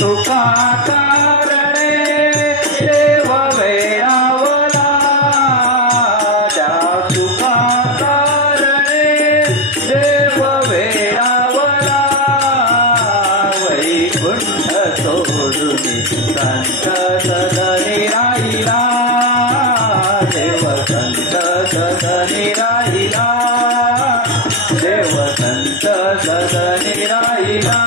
तुका कारणे देव वेळावला, त्या तुका कारणे देव वेळावला, वैकुंठ सोडून संत सदनी राहिला, देव संत सदनी राहिला, देव संत सदनी राहिला.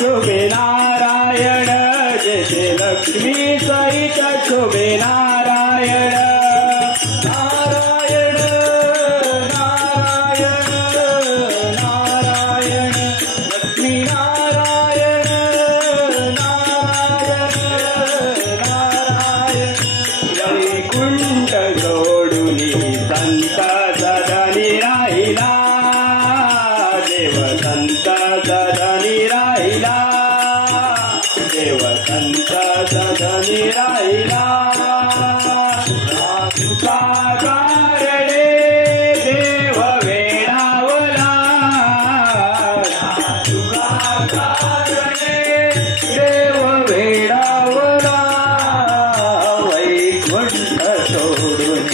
शोभे नारायण जय लक्ष्मी सहित शोभे नारायण, नारायण नारायण नारायण लक्ष्मी नारायण नारायण नारायण. वैकुंठ जोडुनी संत सदनी राहिला, देव संत सदनी राहिला, देव संत सदनी राहिला. तुका कारणे देव वेळावला, तुका कारणे देव वेळावला, वैकुंठ सोडून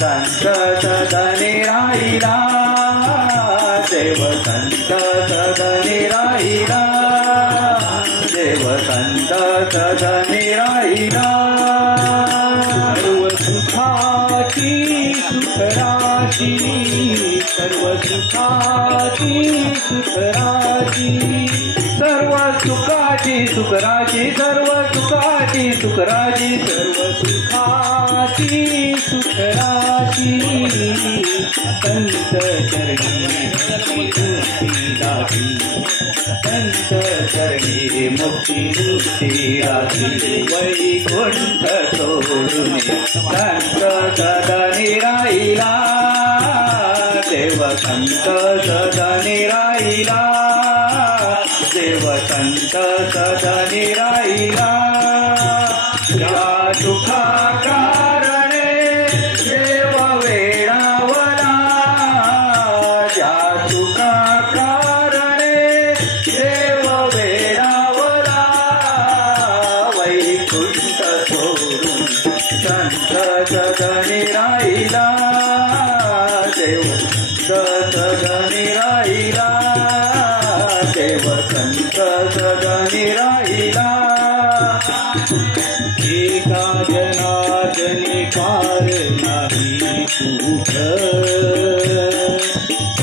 संत सदनी राहिला, देव संत सदनी राहिला, देव संत सदनी राहिला. सर्व सुखाची सुखराची, सर्व सुखाची सुखराची, सर्व सुखाची सुखराची, सर्व सुखाची सुखराची, सर्व सुखाची सुखराची. संत चरणी संत चरणी मुक्ती राखी, वैकुंठ सोडून संत सदनी राहिला, देव संत सदनी राहिला, देव संत सदनी राहिला. या दुखा कारणे देव वेळावला, या दुखा कारणे देव वेळावला, वैकुंठ सोडून संत सदनी राहिला, देव संत सदनी राहिला, देव संत सदनी राहिला. एका जनार्दनी पार नाही सुख,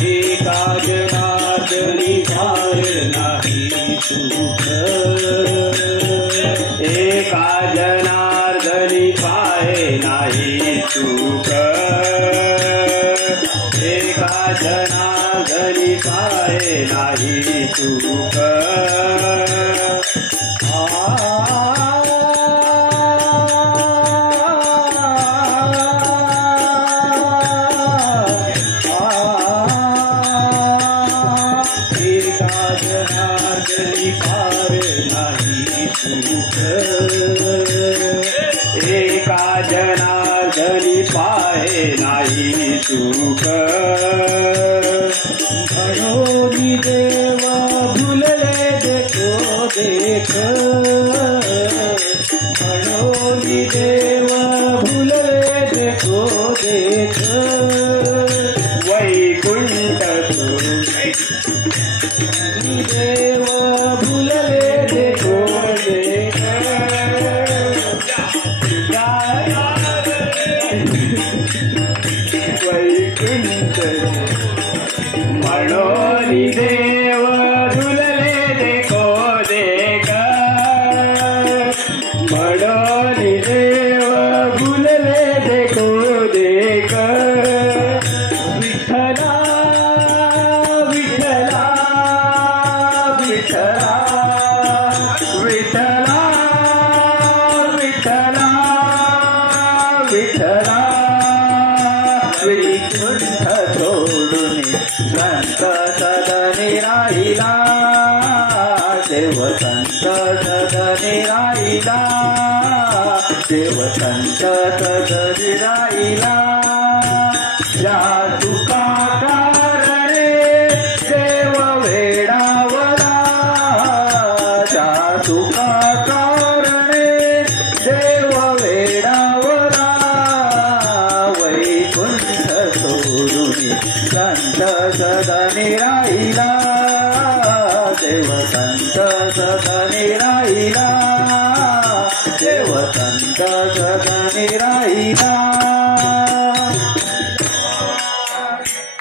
एका जनार्दनी पार नाही सुख, एका जनार्दनी पाय नाही सुख, एका जनार्दनी पाय नाही सुख. एका जनार्दनी पाय नाही सुख एका जनार्दनी पाहे नाही सुख म्हणून देव भुलले देखो देख म्हणून देव भुलले देखो देख वैकुंठ देव भुलले देखो देख वैकुंठ म्हणून देव भुलले देखो देख म्हणून देव भुलले देखो देख विठ्ठला विठ्ठला विठ्ठला विठ्ठला विठ्ठला विठ्ठला वैकुंठ सोडून संत सदनी राहिला देव संत सदनी राहिला देव संत सदनी राहिला या तुका कारणे देव वेडावला त्या तुका कारणे देव वेडावला वैकुंठ सोडून संत सदनी राहिला देव संत सदनी राहिला देव संत सदनी राहिला